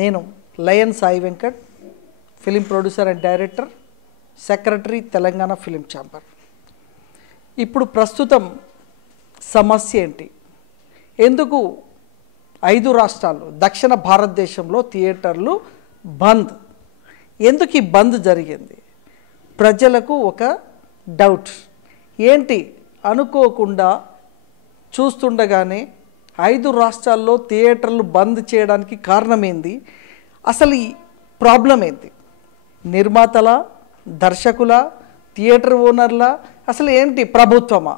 నేను lion Sai Venkat film producer and director secretary Telangana film chamber ఇప్పుడు ప్రస్తుతం సమస్య ఏంటి? ఎందుకు ఐదు రాష్ట్రాలు దక్షిణ భారతదేశంలో థియేటర్లు బంద్? ఎందుకు ఈ బంద్ జరిగింది? ప్రజలకు ఒక డౌట్ ఏంటి? అనుకోకుండా చూస్తుండగానే ఐదు రాష్ట్రాల్లో థియేటర్లు బంద్ చేయడానికి కారణమేంది? అసలు ఈ ప్రాబ్లం ఏంటి నిర్మాతల? దర్శకుల? థియేటర్ ఓనర్ల? అసలు ఏంటి ప్రభుత్వమా?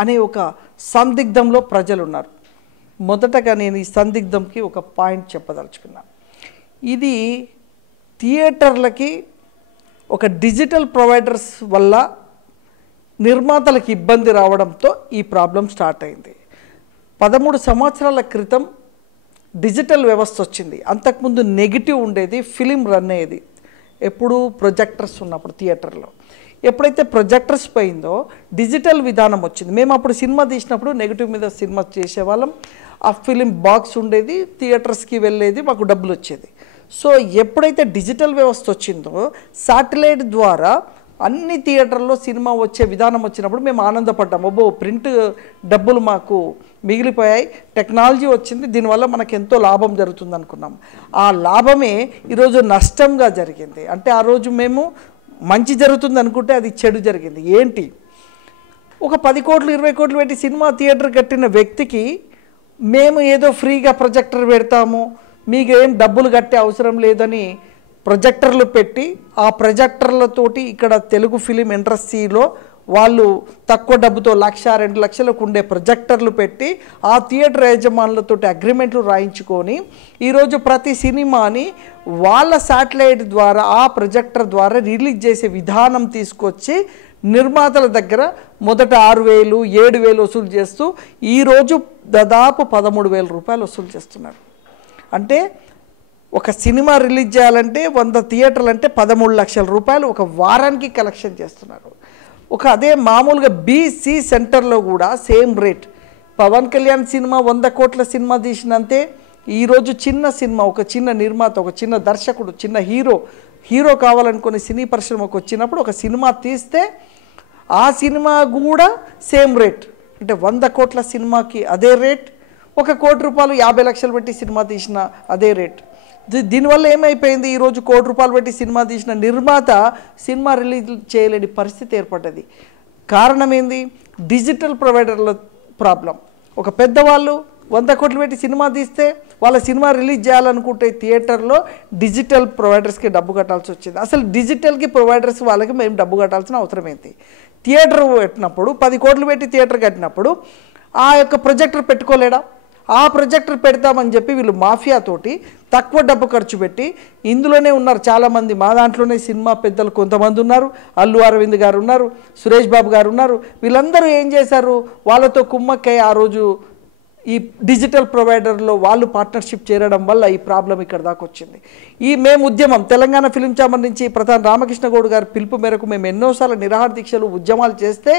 అనే ఒక సందిగ్ధంలో ప్రజలు ఉన్నారు మొదటగా నేను ఈ సందిగ్ధంకి ఒక పాయింట్ చెప్పదలుచుకున్నాను ఇది థియేటర్లకి ఒక డిజిటల్ ప్రొవైడర్స్ వల్ల నిర్మాతలకు ఇబ్బంది రావడంతో ఈ ప్రాబ్లం స్టార్ట్ అయింది. పదమూడు సంవత్సరాల క్రితం డిజిటల్ వ్యవస్థ వచ్చింది. అంతకుముందు నెగిటివ్ ఉండేది ఫిలిం రన్ అయ్యేది. ఎప్పుడు ప్రొజెక్టర్స్ ఉన్నప్పుడు థియేటర్లో. ఎప్పుడైతే ప్రొజెక్టర్స్ పోయిందో డిజిటల్ విధానం వచ్చింది. మేము అప్పుడు సినిమా తీసినప్పుడు నెగిటివ్ మీద సినిమా చేసేవాళ్ళం. ఆ ఫిలిం బాక్స్ ఉండేది థియేటర్స్కి వెళ్ళేది మాకు డబ్బులు వచ్చేది. సో ఎప్పుడైతే డిజిటల్ వ్యవస్థ వచ్చిందో శాటిలైట్ ద్వారా అన్ని థియేటర్లో సినిమా వచ్చే విధానం వచ్చినప్పుడు మేము ఆనందపడ్డాం. అబ్బో ప్రింట్ డబ్బులు మాకు మిగిలిపోయాయి. టెక్నాలజీ వచ్చింది. దీనివల్ల మనకు ఎంతో లాభం జరుగుతుంది అనుకున్నాం ఆ లాభమే ఈరోజు నష్టంగా జరిగింది. అంటే ఆ రోజు మేము మంచి జరుగుతుంది అనుకుంటే అది చెడు జరిగింది. ఏంటి? ఒక పది కోట్లు ఇరవై కోట్లు పెట్టి సినిమా థియేటర్ కట్టిన వ్యక్తికి మేము ఏదో ఫ్రీగా ప్రొజెక్టర్ పెడతాము మీకు ఏం డబ్బులు కట్టే అవసరం లేదని ప్రొజెక్టర్లు పెట్టి ఆ ప్రొజెక్టర్లతోటి ఇక్కడ తెలుగు ఫిలిం ఇండస్ట్రీలో వాళ్ళు తక్కువ డబ్బుతో లక్ష రెండు లక్షలకు ఉండే ప్రొజెక్టర్లు పెట్టి ఆ థియేటర్ యజమానులతోటి అగ్రిమెంట్లు రాయించుకొని ఈరోజు ప్రతి సినిమాని వాళ్ళ శాటిలైట్ ద్వారా ఆ ప్రొజెక్టర్ ద్వారా రిలీజ్ చేసే విధానం తీసుకొచ్చి నిర్మాతల దగ్గర మొదట ఆరు వేలు ఏడు వేలు వసూలు చేస్తూ ఈరోజు దాదాపు పదమూడు వేల రూపాయలు వసూలు చేస్తున్నారు. అంటే ఒక సినిమా రిలీజ్ చేయాలంటే వంద థియేటర్లు అంటే పదమూడు లక్షల రూపాయలు ఒక వారానికి కలెక్షన్ చేస్తున్నారు. ఒక అదే మామూలుగా బీసీ సెంటర్లో కూడా same rate. Pawan Kalyan cinema వంద కోట్ల సినిమా తీసినంతే ఈరోజు చిన్న సినిమా ఒక చిన్న నిర్మాత ఒక చిన్న దర్శకుడు చిన్న హీరో హీరో కావాలనుకునే సినీ పరిశ్రమకు వచ్చినప్పుడు ఒక సినిమా తీస్తే ఆ సినిమా కూడా సేమ్ రేట్. అంటే వంద కోట్ల సినిమాకి అదే రేట్ ఒక కోటి రూపాయలు యాభై లక్షలు పెట్టి సినిమా తీసిన అదే రేట్. దీనివల్ల ఏమైపోయింది? ఈరోజు కోటి రూపాయలు పెట్టి సినిమా తీసిన నిర్మాత సినిమా రిలీజ్ చేయలేని పరిస్థితి ఏర్పడ్డది. కారణం ఏంది? డిజిటల్ ప్రొవైడర్ల ప్రాబ్లం. ఒక పెద్దవాళ్ళు వంద కోట్లు పెట్టి సినిమా తీస్తే వాళ్ళ సినిమా రిలీజ్ చేయాలనుకుంటే థియేటర్లో డిజిటల్ ప్రొవైడర్స్కి డబ్బు కట్టాల్సి వచ్చింది. అసలు డిజిటల్కి ప్రొవైడర్స్ వాళ్ళకి మేము డబ్బు కట్టాల్సిన అవసరం ఏంటి? థియేటర్ పెట్టినప్పుడు పది కోట్లు పెట్టి థియేటర్ కట్టినప్పుడు ఆ యొక్క ప్రొజెక్టర్ పెట్టుకోలేడా? ఆ ప్రొజెక్టర్ పెడతామని చెప్పి వీళ్ళు మాఫియాతోటి తక్కువ డబ్బు ఖర్చు పెట్టి ఇందులోనే ఉన్నారు చాలామంది. మా దాంట్లోనే సినిమా పెద్దలు కొంతమంది ఉన్నారు. అల్లు అరవింద్ గారు ఉన్నారు సురేష్ బాబు గారు ఉన్నారు. వీళ్ళందరూ ఏం చేశారు? వాళ్ళతో కుమ్మక్కై ఆ రోజు ఈ డిజిటల్ ప్రొవైడర్లో వాళ్ళు పార్ట్నర్షిప్ చేరడం వల్ల ఈ ప్రాబ్లం ఇక్కడ దాకా వచ్చింది. ఈ మేము ఉద్యమం తెలంగాణ ఫిలిం చాంబర్ నుంచి ప్రధాని రామకృష్ణ గౌడ్ గారి పిలుపు మేరకు మేము ఎన్నోసార్లు నిరాహార దీక్షలు ఉద్యమాలు చేస్తే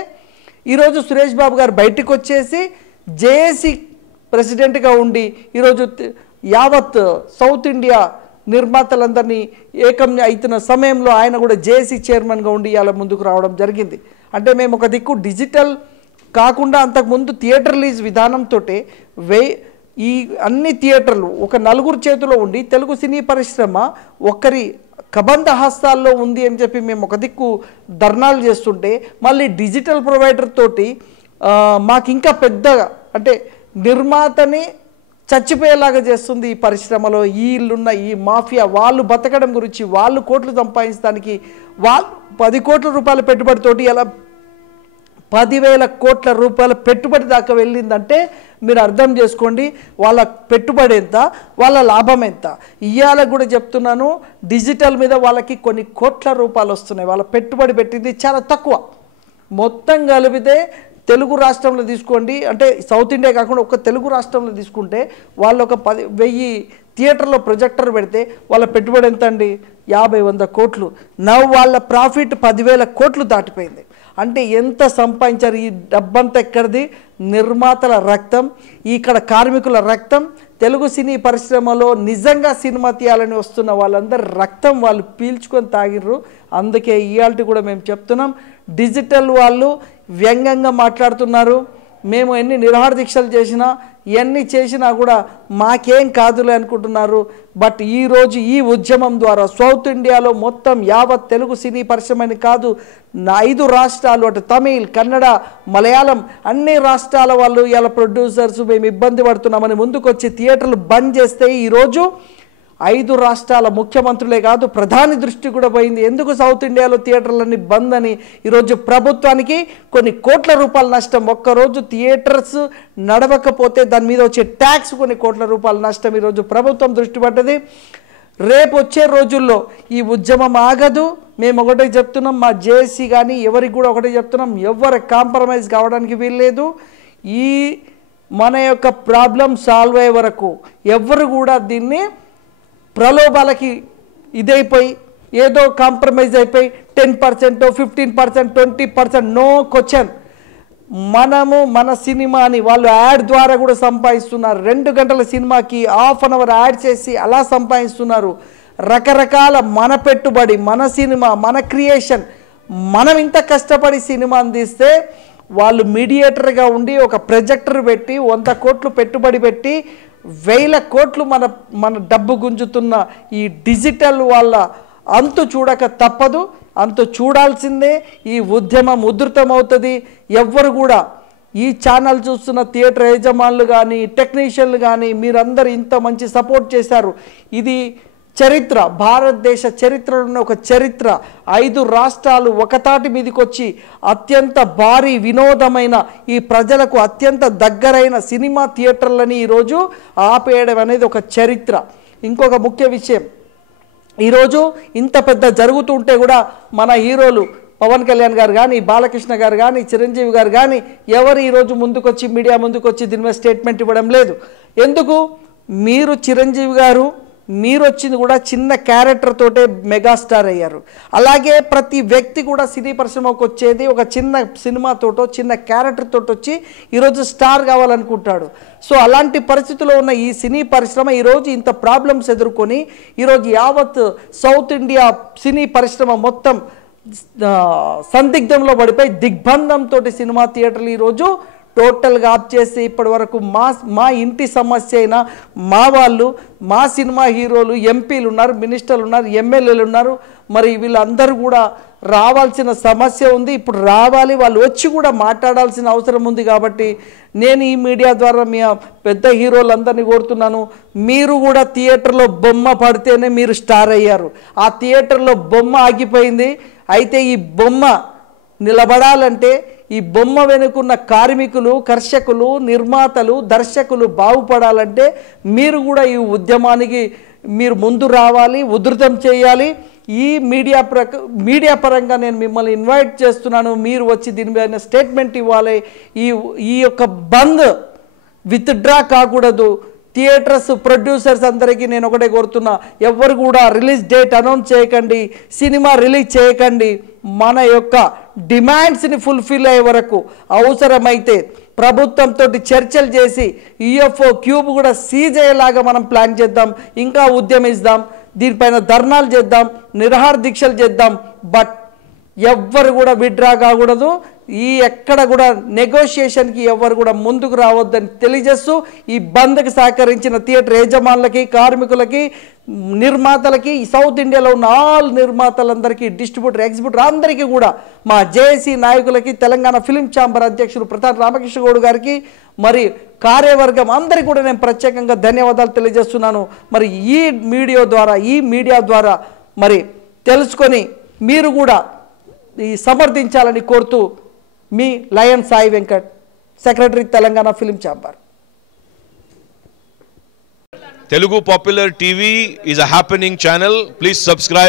ఈరోజు సురేష్ బాబు గారు బయటకు వచ్చేసి జేఏసీ ప్రెసిడెంట్గా ఉండి ఈరోజు యావత్ సౌత్ ఇండియా నిర్మాతలందరినీ ఏకం అవుతున్న సమయంలో ఆయన కూడా జేఏసీ చైర్మన్గా ఉండి ఇలా ముందుకు రావడం జరిగింది. అంటే మేము ఒక దిక్కు డిజిటల్ కాకుండా అంతకుముందు థియేటర్ రిలీజ్ విధానంతో వే ఈ అన్ని థియేటర్లు ఒక నలుగురు చేతిలో ఉండి తెలుగు సినీ పరిశ్రమ ఒక్కరి కబంధ హస్తాల్లో ఉంది అని చెప్పి మేము ఒక దిక్కు ధర్నాలు చేస్తుంటే మళ్ళీ డిజిటల్ ప్రొవైడర్ తోటి మాకు ఇంకా పెద్దగా అంటే నిర్మాతని చచ్చిపోయేలాగా చేస్తుంది ఈ పరిశ్రమలో. వీళ్ళున్న ఈ మాఫియా వాళ్ళు బతకడం గురించి వాళ్ళు కోట్లు సంపాదించడానికి వాళ్ళు పది కోట్ల రూపాయల పెట్టుబడితోటి ఎలా పదివేల కోట్ల రూపాయల పెట్టుబడి దాకా వెళ్ళిందంటే మీరు అర్థం చేసుకోండి వాళ్ళ పెట్టుబడి ఎంత వాళ్ళ లాభం ఎంత. ఇవాళ కూడా చెప్తున్నాను డిజిటల్ మీద వాళ్ళకి కొన్ని కోట్ల రూపాయలు వస్తున్నాయి. వాళ్ళ పెట్టుబడి పెట్టింది చాలా తక్కువ. మొత్తం కలిపితే తెలుగు రాష్ట్రంలో తీసుకోండి. అంటే సౌత్ ఇండియా కాకుండా ఒక తెలుగు రాష్ట్రంలో తీసుకుంటే వాళ్ళు ఒక పది వెయ్యి థియేటర్లో ప్రొజెక్టర్ పెడితే వాళ్ళ పెట్టుబడి ఎంత అండి యాభై వంద కోట్లు. నవ్వు వాళ్ళ ప్రాఫిట్ పదివేల కోట్లు దాటిపోయింది. అంటే ఎంత సంపాదించారు ఈ డబ్బంతా ఎక్కడిది? నిర్మాతల రక్తం ఇక్కడ కార్మికుల రక్తం తెలుగు సినీ పరిశ్రమలో నిజంగా సినిమా తీయాలని వస్తున్న వాళ్ళందరూ రక్తం వాళ్ళు పీల్చుకొని తాగిర్రు. అందుకే ఇవాళ కూడా మేము చెప్తున్నాం. డిజిటల్ వాళ్ళు వ్యంగ్యంగా మాట్లాడుతున్నారు. మేము ఎన్ని నిరాహార దీక్షలు చేసినా ఎన్ని చేసినా కూడా మాకేం కాదులే అనుకుంటున్నారు. బట్ ఈరోజు ఈ ఉద్యమం ద్వారా సౌత్ ఇండియాలో మొత్తం యావత్ తెలుగు సినీ పరిశ్రమని కాదు నా ఐదు రాష్ట్రాలు అటు తమిళ్ కన్నడ మలయాళం అన్ని రాష్ట్రాల వాళ్ళు ఇలా ప్రొడ్యూసర్స్ మేము ఇబ్బంది పడుతున్నామని ముందుకొచ్చి థియేటర్లు బంద్ చేస్తే ఈరోజు ఐదు రాష్ట్రాల ముఖ్యమంత్రులే కాదు ప్రధాని దృష్టి కూడా పోయింది. ఎందుకు సౌత్ ఇండియాలో థియేటర్లన్నీ బంద్ అని? ఈరోజు ప్రభుత్వానికి కొన్ని కోట్ల రూపాయల నష్టం. ఒక్కరోజు థియేటర్స్ నడవకపోతే దాని మీద వచ్చే ట్యాక్స్ కొన్ని కోట్ల రూపాయల నష్టం ఈరోజు ప్రభుత్వం దృష్టి పడ్డది. రేపు వచ్చే రోజుల్లో ఈ ఉద్యమం ఆగదు. మేము ఒకటే చెప్తున్నాం మా జేఏసీ కానీ ఎవరికి కూడా ఒకటే చెప్తున్నాం ఎవరు కాంప్రమైజ్ కావడానికి వీల్లేదు. ఈ మన యొక్క ప్రాబ్లం సాల్వ్ అయ్యే వరకు ఎవరు కూడా దీన్ని ప్రలోభాలకి ఇదైపోయి ఏదో కాంప్రమైజ్ అయిపోయి ten percent fifteen percent twenty percent no question మనము మన సినిమాని వాళ్ళు యాడ్ ద్వారా కూడా సంపాదిస్తున్నారు. రెండు గంటల సినిమాకి హాఫ్ అన్ అవర్ యాడ్ చేసి అలా సంపాదిస్తున్నారు. రకరకాల మన పెట్టుబడి మన సినిమా మన క్రియేషన్ మనం ఇంత కష్టపడి సినిమా అందిస్తే వాళ్ళు మీడియేటర్గా ఉండి ఒక ప్రొజెక్టర్ పెట్టి వంద కోట్లు పెట్టుబడి పెట్టి వేల కోట్లు మన మన డబ్బు గుంజుతున్న ఈ డిజిటల్ వాళ్ళ అంతు చూడక తప్పదు. అంతు చూడాల్సిందే. ఈ ఉద్యమం ఉధృతమవుతుంది. ఎవ్వరు కూడా ఈ ఛానల్ చూస్తున్న థియేటర్ యజమానులు కానీ టెక్నీషియన్లు కానీ మీరందరూ ఇంత మంచి సపోర్ట్ చేశారు. ఇది చరిత్ర భారతదేశ చరిత్రలో ఒక చరిత్ర. ఐదు రాష్ట్రాలు ఒకతాటి మీదకి వచ్చి అత్యంత భారీ వినోదమైన ఈ ప్రజలకు అత్యంత దగ్గరైన సినిమా థియేటర్లని ఈరోజు ఆపేయడం అనేది ఒక చరిత్ర. ఇంకొక ముఖ్య విషయం ఈరోజు ఇంత పెద్ద జరుగుతుంటే కూడా మన హీరోలు పవన్ కళ్యాణ్ గారు కానీ బాలకృష్ణ గారు కానీ చిరంజీవి గారు కానీ ఎవరు ఈరోజు ముందుకొచ్చి మీడియా ముందుకొచ్చి దీని మీద స్టేట్మెంట్ ఇవ్వడం లేదు. ఎందుకు? మీరు చిరంజీవి గారు మీరు వచ్చింది కూడా చిన్న క్యారెక్టర్ తోటే మెగాస్టార్ అయ్యారు. అలాగే ప్రతి వ్యక్తి కూడా సినీ పరిశ్రమకు వచ్చేది ఒక చిన్న సినిమాతోటో చిన్న క్యారెక్టర్ తోటి వచ్చి ఈరోజు స్టార్ కావాలనుకుంటాడు. సో అలాంటి పరిస్థితిలో ఉన్న ఈ సినీ పరిశ్రమ ఈరోజు ఇంత ప్రాబ్లమ్స్ ఎదుర్కొని ఈరోజు యావత్ సౌత్ ఇండియా సినీ పరిశ్రమ మొత్తం సందిగ్ధంలో పడిపోయి దిగ్బంధంతో సినిమా థియేటర్లు ఈరోజు టోటల్గా ఆప్ చేసి ఇప్పటి వరకు మా మా ఇంటి సమస్య అయినా మా వాళ్ళు మా సినిమా హీరోలు ఎంపీలు ఉన్నారు మినిస్టర్లు ఉన్నారు ఎమ్మెల్యేలు ఉన్నారు. మరి వీళ్ళందరూ కూడా రావాల్సిన సమస్య ఉంది. ఇప్పుడు రావాలి వాళ్ళు వచ్చి కూడా మాట్లాడాల్సిన అవసరం ఉంది కాబట్టి నేను ఈ మీడియా ద్వారా మీ పెద్ద హీరోలందరినీ కోరుతున్నాను. మీరు కూడా థియేటర్లో బొమ్మ పడితేనే మీరు స్టార్ అయ్యారు. ఆ థియేటర్లో బొమ్మ ఆగిపోయింది. అయితే ఈ బొమ్మ నిలబడాలంటే ఈ బొమ్మ వెనుకున్న కార్మికులు కర్షకులు నిర్మాతలు దర్శకులు బాగుపడాలంటే మీరు కూడా ఈ ఉద్యమానికి మీరు ముందు రావాలి ఉధృతం చేయాలి. ఈ మీడియా ప్రక మీడియా పరంగా నేను మిమ్మల్ని ఇన్వైట్ చేస్తున్నాను. మీరు వచ్చి దీని మీద స్టేట్మెంట్ ఇవ్వాలి. ఈ ఈ యొక్క బంద్ విత్డ్రా కాకూడదు. థియేటర్స్ ప్రొడ్యూసర్స్ అందరికీ నేను ఒకటే కోరుతున్నా ఎవ్వరు కూడా రిలీజ్ డేట్ అనౌన్స్ చేయకండి సినిమా రిలీజ్ చేయకండి మన యొక్క డిమాండ్స్ని ఫుల్ఫిల్ అయ్యే వరకు అవసరమైతే ప్రభుత్వంతో చర్చలు చేసి ఈఎఫ్ఓ క్యూబ్ కూడా సీజ్ అయ్యేలాగా మనం ప్లాన్ చేద్దాం ఇంకా ఉద్యమిస్తాం దీనిపైన ధర్నాలు చేద్దాం నిరహార దీక్షలు చేద్దాం బట్ ఎవ్వరు కూడా విడ్రా కాకూడదు. ఈ ఎక్కడ కూడా నెగోషియేషన్కి ఎవ్వరు కూడా ముందుకు రావద్దని తెలియజేస్తూ ఈ బంద్కి సహకరించిన థియేటర్ యజమానులకి కార్మికులకి నిర్మాతలకి సౌత్ ఇండియాలో ఉన్న ఆల్ నిర్మాతలందరికీ డిస్ట్రిబ్యూటర్ ఎగ్జిబ్యూటర్ అందరికీ కూడా మా జేఏసీ నాయకులకి తెలంగాణ ఫిలిం ఛాంబర్ అధ్యక్షుడు ప్రతాప్ రామకృష్ణ గౌడ్ గారికి మరి కార్యవర్గం అందరికీ కూడా నేను ప్రత్యేకంగా ధన్యవాదాలు తెలియజేస్తున్నాను. మరి ఈ మీడియా ద్వారా ఈ మీడియా ద్వారా మరి తెలుసుకొని మీరు కూడా ఈ సమర్థించాలని కోరుతూ మీ lion Sai Venkat secretary Telangana film chamber Telugu Popular TV is a happening channel. Please subscribe.